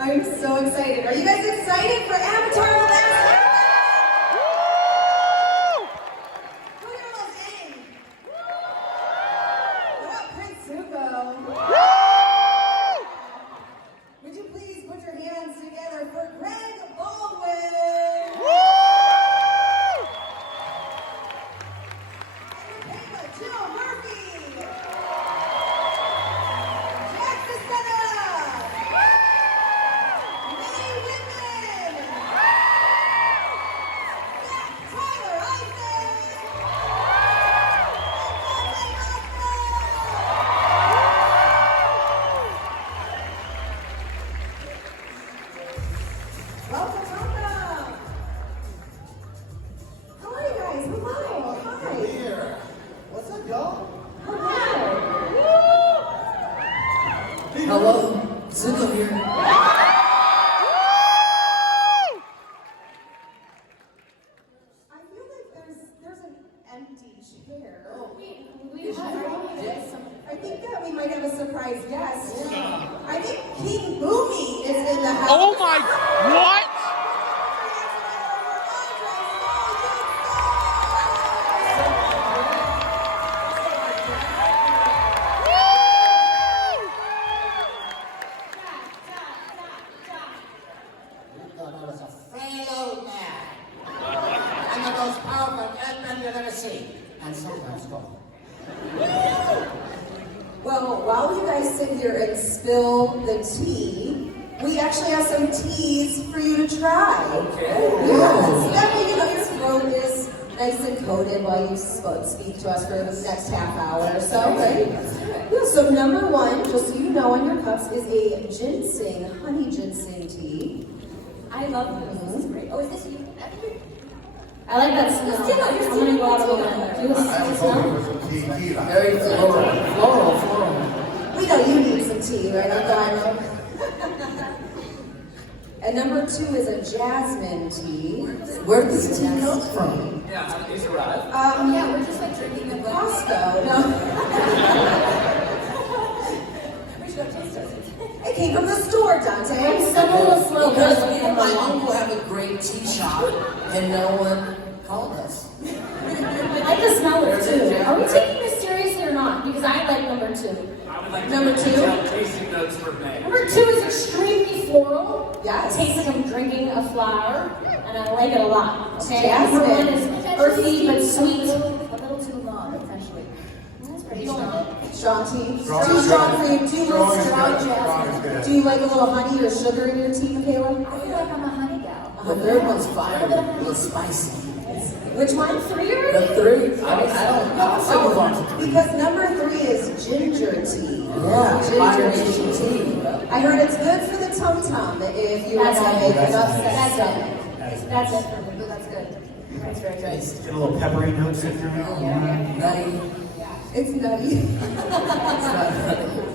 I'm so excited. Are you guys excited for Avatar The Last Airbender? Who here loves Aang? What about Prince Zuko? Would you please put your hands together for Greg Baldwin? And Michaela Jill Murphy. Sena. Mae Whitman. Zach Tyler Eisen. And Dante Basco. Welcome. How are you guys? Hello. Hi. Here. What's up, y'all? Hello, Zuko here. I feel like there's an empty chair. Oh, I think that we might have a surprise guest. I think King Boomy is in the house. Oh my, what? You thought I was a fellow man. I'm the most powerful Airbender you've ever seen. And sometimes go. Well, while you guys sit here and spill the tea, we actually have some teas for you to try. Okay. Yes. That way, your throat is nice and coated while you speak to us for the next half hour or so, right? Yeah, so number one, just so you know on your cups, is a honey ginseng tea. I love this. This is great. Oh, is this you? I like that smell. I'm gonna go out over there. Do you smell? Very floral. We know you need some tea, right, Iroh? And number two is a jasmine tea. Where does this tea come from? Yeah, how did these arrive? Yeah, we're just like drinking the Costco. No. We should go taste it. It came from the store, Dante. I'm so a little slow. Because me and my uncle have a great tea shop, and no one called us. I like the smell of two. Are we taking this seriously or not? Because I like number two. I would like Number to two? tell tasting notes for May. Number two is extremely floral. Yes. It tastes like I'm drinking a flower, and I like it a lot. Okay. Jasmine. Number one is earthy but sweet. A little too long, potentially. That's pretty strong. Strong tea. Too strong for you. Too little strong. Do you like a little honey or sugar in your tea, Michaela? I feel like I'm a honey gal. The third one's fire, a little spicy. Which one? Three already? The three, I don't know. Some of them. Because number three is ginger tea. Yeah, Ginger Nation tea. I heard it's good for the tum-tum if you want to have an upset stomach. That's it for me, but that's good. That's very good. Nice. Get a little peppery notes in there. Nutty. It's nutty.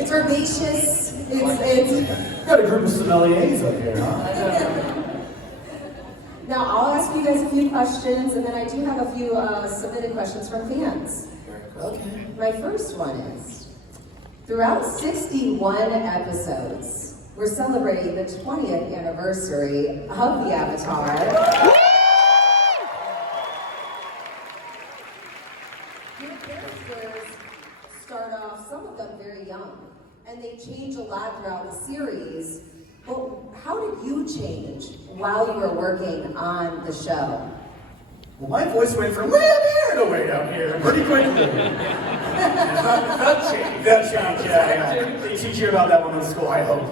It's herbaceous. It's Got a group of sommeliers up here, huh? Now I'll ask you guys a few questions, and then I do have a few submitted questions from fans. Okay. My first one is, throughout 61 episodes, we're celebrating the 20th anniversary of the Avatar. Your characters start off, some of them very young, and they change a lot throughout the series. But how did you change while you were working on the show? Well, my voice went from way up here to way down here pretty quickly. That changed, yeah. They teach you about that one in school, I hope.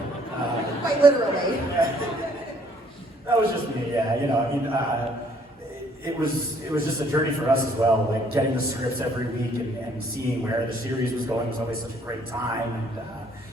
Quite literally. That was just me, yeah. It was just a journey for us as well. Like getting the scripts every week and seeing where the series was going was always such a great time.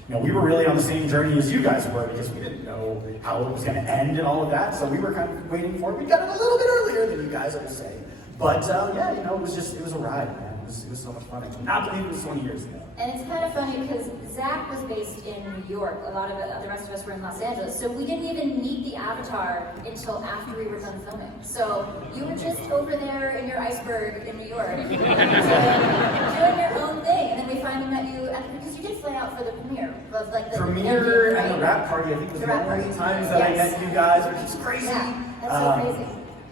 And we were really on the same journey as you guys were because we didn't know how it was going to end and all of that. So we were kind of waiting for it. We got it a little bit earlier than you guys, I would say. But yeah, it was a ride, man. It was so much fun. I cannot believe it was 20 years ago. And it's kind of funny because Zach was based in New York. A lot of the rest of us were in Los Angeles. So we didn't even meet the Avatar until after we were done filming. So you were just over there in your iceberg in New York, doing your own thing. And then we finally met you because you did fly out for the premiere of like the Premiere ending, and the rap party, I think was The the rap only party. times that I Yes. met you guys, which is crazy. Yeah, that's so crazy.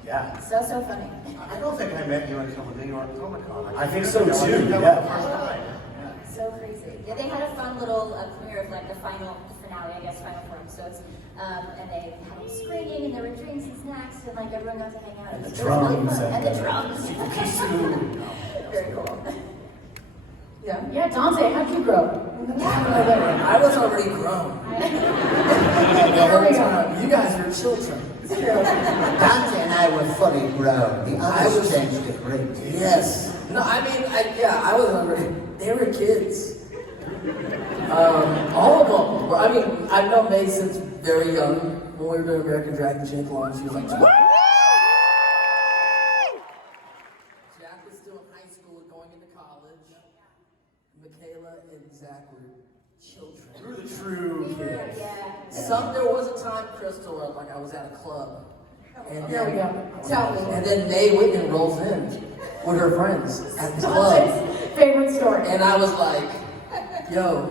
Yeah. So funny. I don't think I met you until the New York Comic Con. I think so, too, That was the yeah. first time. So crazy. Yeah, they had a fun little premiere of like the final finale, I guess, final form. So it's, and they had a screening, and there were drinks and snacks, and like everyone got to hang out. And the It was really drums fun. And the and drums. Very cool. Yeah, Dante, how'd you grow? I was already grown. The whole time. You guys are children. Dante and I were fully grown. The others changed a great deal. Yes. No, I mean, I was already. They were kids. All of them. I mean, I've known Mae since very young. When we were doing American Dragon Jake Long, she was like 12. Jack was still in high school and going into college. Michaela and Zach were children. You were the true kids. Yeah. There was a time, Crystal, where like I was at a club. And Here we go. Tell me. And then Mae Whitman rolls in with her friends at the club. Dante's favorite story. And I was like, yo,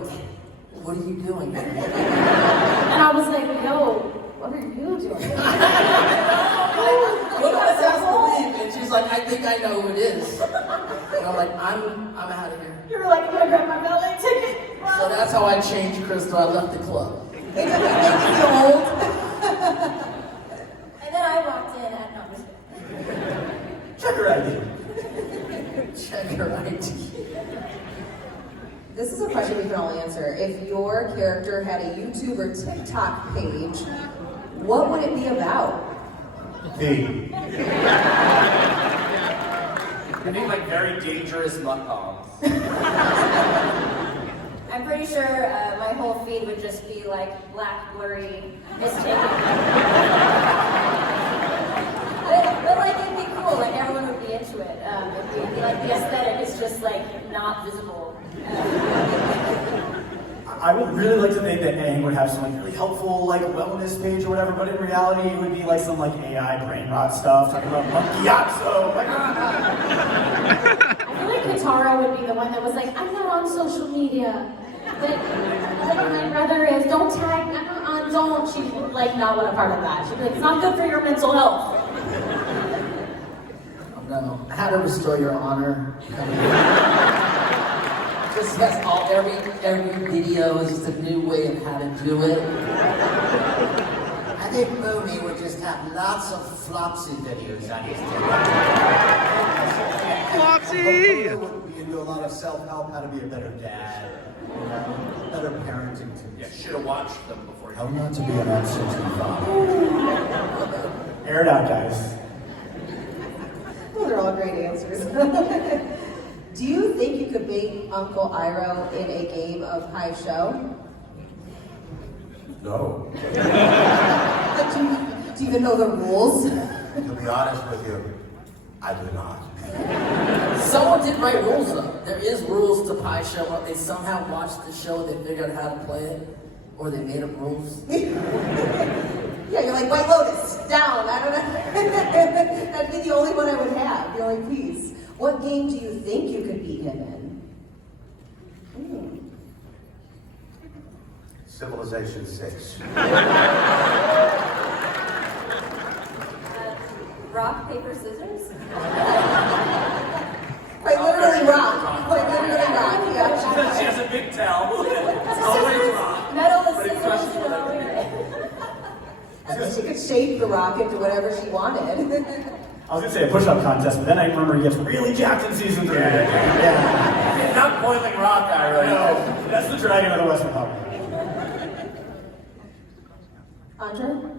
what are you doing here? And I was like, yo, what are you doing? What am I supposed to leave? And she's like, I think I know who it is. And I'm like, I'm out of here. You were like, I'm gonna grab my ballet ticket. So that's how I changed Crystal. I left the club. Make me feel old. And then I walked in and no, I'm just kidding. Check her ID. Check her ID. This is a question we can all answer. If your character had a YouTube or TikTok page, what would it be about? Hey. You need like very dangerous mukbangs. I'm pretty sure my whole feed would just be like black, blurry, mistaken. but like it'd be cool, like everyone would be into it. It'd be like the aesthetic is just like not visible. I would really like to think that Aang would have some like really helpful like wellness page or whatever, but in reality it would be like some like AI brain rot stuff, talking about monkey yapso. Like, I feel like Katara would be the one that was like, I'm not on social media. But my brother is, don't tag, don't. She'd like not want a part of that. She'd be like, it's not good for your mental health. No. How to restore your honor. Just that's all. Every video is just a new way of how to do it. I think Mooney would just have lots of flopsy videos on his Flopsy! would be into a lot of self-help, how to be a better dad, you know, better parenting tips. Yeah, should have watched them before How you. not to be an absentee father. air it out, guys. Those are all great answers. Do you think you could beat Uncle Iroh in a game of high show? No. Do you even know the rules? To be honest with you, I do not. Someone did write rules though. There is rules to Pie Show. They somehow watched the show, they figured out how to play it, or they made up rules. Yeah, you're like, White Lotus, down, I don't know. That'd be the only one I would have, the only piece. What game do you think you could beat him in? Civilization 6. Rock, paper, scissors? Quite literally rock. Quite literally rock, yeah. She has a big towel. It's always rock. Metal But is it crushes scissors and whatever. And then she could shape the rock into whatever she wanted. I was gonna say a push-up contest, but then I remember he gets really jacked in season 3. Yeah. Not boiling rock, Iroh. No, that's the dragon of the Western Harbor. Andre?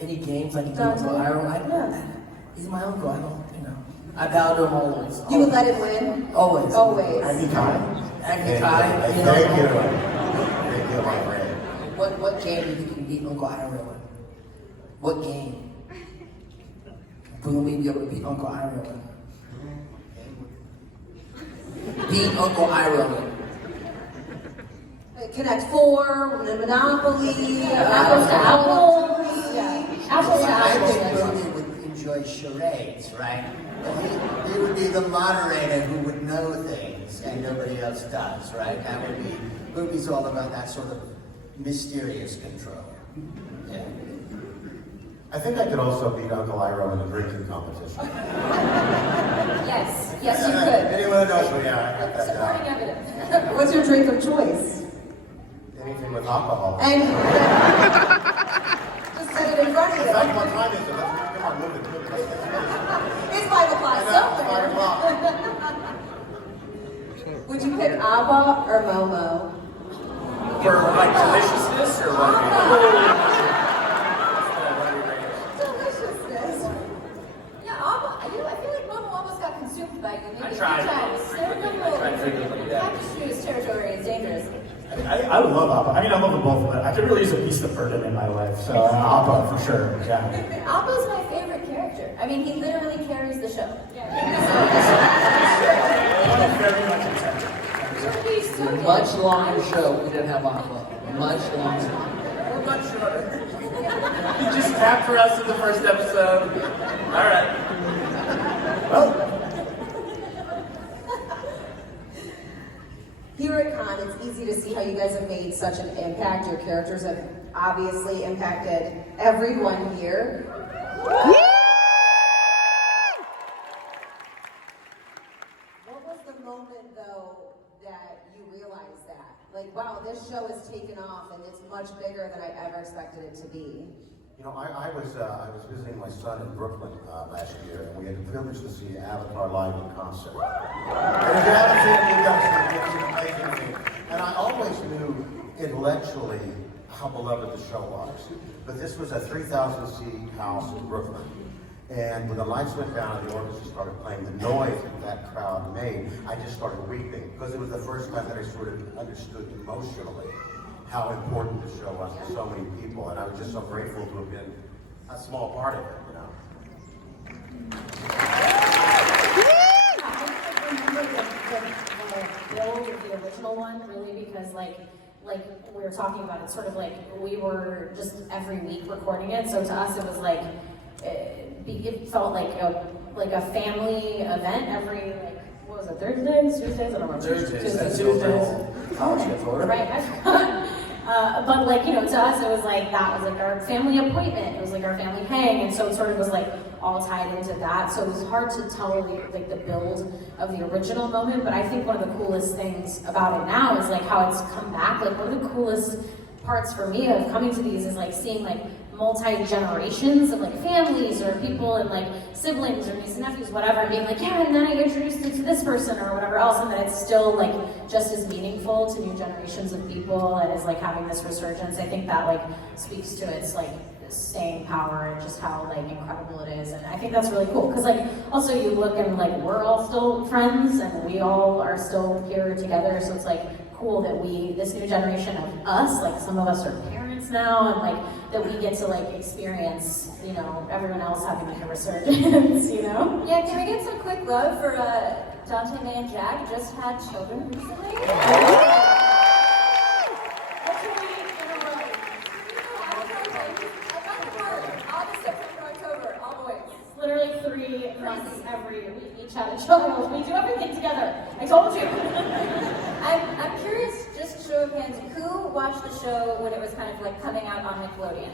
Any games I can do Dante? with Iroh, he's my uncle. I don't, I bow to him always. You would let him win? Always. Always. Agni Kai? Agni Kai, Thank you. Thank you, my friend. What game do you think you can beat Uncle Iroh in? What game? Will we be able to beat Uncle Iroh in? Beat Uncle Iroh in. Connect 4, Monopoly, Apples to apples. Apples to I apples. think Mooney would enjoy charades, right? He would be the moderator who would know things. things and nobody else does, right? That would be, movies all about that sort of mysterious control. Yeah. I think I could also beat Uncle Iroh in a drinking competition. Yes, yes, you could. Anyone knows me? Yeah, I got that Supporting down. evidence. What's your drink of choice? Anything with alcohol. And just set it in front of In you. fact, what time is it? Come on, move it. Let's get this. It's 5 o'clock somewhere. 5 o'clock. Would you pick Appa or Momo? For like deliciousness or what? Deliciousness. Yeah, Appa, I feel like Momo almost got consumed by you. Maybe I a few tried. times. They're a little- I tried to Captain Shoes territory is dangerous. I would love Appa. I mean, I love them both, but I could really use a piece of burden in my life. So Appa for sure. Yeah. Appa's my favorite character. I mean, he literally carries the show. Very much accepted. He's so good. Much longer show, we didn't have Appa. Much longer. We're much shorter. You just capped for us in the first episode. All right. Well, Here at Con, it's easy to see how you guys have made such an impact. Your characters have obviously impacted everyone here. What was the moment, though, that you realized that? Like, wow, this show has taken off and it's much bigger than I ever expected it to be. You know, I was visiting my son in Brooklyn last year, and we had the privilege to see Avatar live in concert. And if you haven't seen it, you got to see it. It's an amazing thing. And I always knew intellectually how beloved the show was. But this was a 3,000-seat house in Brooklyn. And when the lights went down and the orchestra started playing, the noise that that crowd made, I just started weeping. Because it was the first time that I sort of understood emotionally how important the show was to so many people, and I was just so grateful to have been a small part of it, you know. I remember the build of the original one, really, because like we were talking about, it's sort of like we were just every week recording it, so to us it was like, it felt like a family event every, like, what was it, Thursdays, Tuesdays? I don't remember. Tuesdays. College kids, whatever. Right, I forgot. But like, you know, to us it was like, that was like our family appointment, it was like our family hang, and so it sort of was like all tied into that, so it was hard to tell like the build of the original moment, but I think one of the coolest things about it now is like how it's come back. Like one of the coolest parts for me of coming to these is like seeing like multi-generations of like families or people and like siblings or nieces and nephews, whatever, and being like, yeah, and then I introduced it to this person or whatever else, and that it's still like just as meaningful to new generations of people and is like having this resurgence. I think that like speaks to its like staying power and just how like incredible it is, and I think that's really cool because like also you look and like we're all still friends and we all are still here together, so it's like cool that this new generation of us, like some of us are parents now, and like that we get to like experience, you know, everyone else having like a resurgence, you know? Yeah, can we get some quick love for Dante, Mae, and Jack just had children recently? August, September, October, all boys. Literally 3 months every week, each had a child. We do everything together. I told you. I'm curious, just show of hands, who watched the show when it was kind of like coming out on Nickelodeon?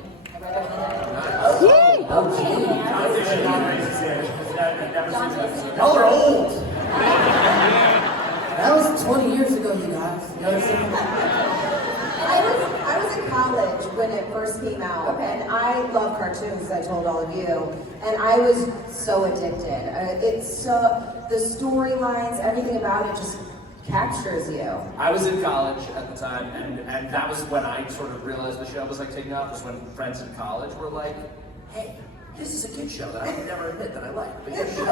y'all are old. That was 20 years ago, you guys. You know what I'm saying? I was in college when it first came out, and I love cartoons, as I told all of you, and I was so addicted. It's so, the storylines, everything about it just captures you. I was in college at the time, and that was when I sort of realized the show was like taking off, was when friends in college were like, hey, this is a kid show that I would never admit that I like, but good show.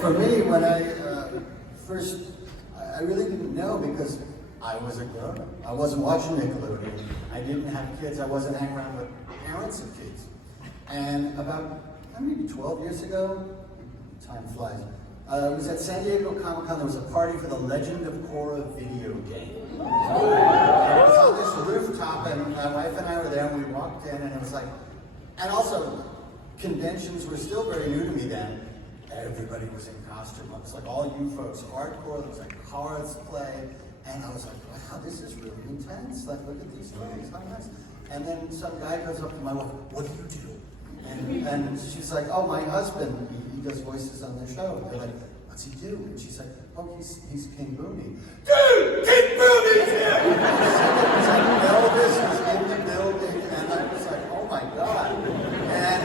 For me, when I I really didn't know because I was a grown-up. I wasn't watching Nickelodeon. I didn't have kids. I wasn't hanging around with parents of kids. And about maybe 12 years ago, time flies, it was at San Diego Comic-Con. There was a party for the Legend of Korra video game. And it was on this rooftop, and my wife and I were there, and we walked in, and it was like, and also, conventions were still very new to me then. everybody was in costume. It was like all you folks hardcore, there was like cards play, and I was like, wow, this is really intense. Like, look at these movies, how nice. And then some guy goes up to my wife, what do you do? And she's like, oh, my husband, he does voices on the show. And they're like, what's he do? And she's like, oh, he's King Booney. Dude, King Booney's here! It was like Elvis was in the building, and I was like, oh my God. And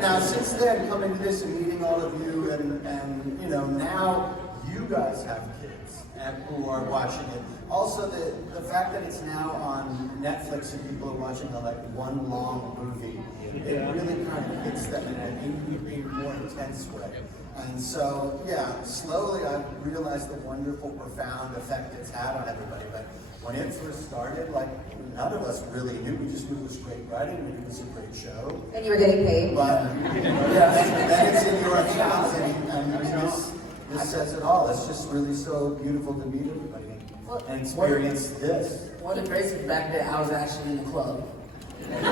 now since then, coming to this and meeting all of you, and you know, now you guys have kids who are watching it. Also, the fact that it's now on Netflix and people are watching a like one long movie, it really kind of hits them in a more intense way. And so, yeah, slowly I've realized the wonderful, profound effect it's had on everybody. But when it first started, like, none of us really knew. We just knew it was great writing, we knew it was a great show. And you were getting paid. But then it's in your hands, and this says it all. It's just really so beautiful to meet everybody and experience this. One of the craziest back then, I was actually in the club. Every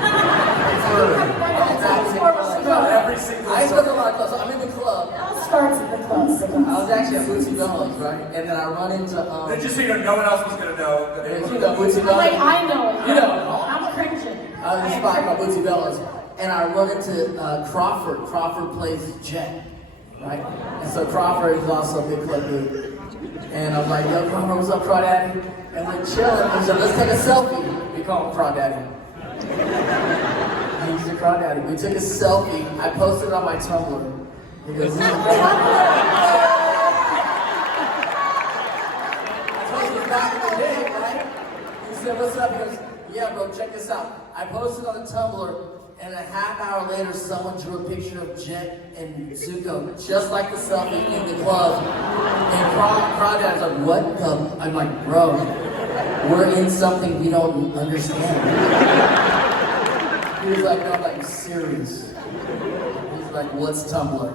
single I spent a lot of clubs. So I'm in the club. It all starts at the club. I was actually at Bootsy Bellows, right? And then I run into just so you know, no one else was gonna know. you know Bootsy Bellows. Like, I know it. You know. I'm cringing. I was inspired by Bootsy Bellows. And I run into Crawford. Crawford plays Jet, right? And so Crawford is also a big club dude. And I'm like, yo, Crawford, what's up, Crawdaddy? And we're chilling. And so let's take a selfie. We call him Crawdaddy. He's the Crawdaddy. We took a selfie. I posted it on my Tumblr. He goes, this is great. I posted it back in the day, right? He said, what's up? He goes, yeah, bro, check this out. I posted on the Tumblr, and a half hour later, someone drew a picture of Jet and Zuko, just like the selfie in the club. And Crawdaddy's like, what the? I'm like, bro, we're in something we don't understand. He was like, no, I'm like, serious. He's like, what's Tumblr?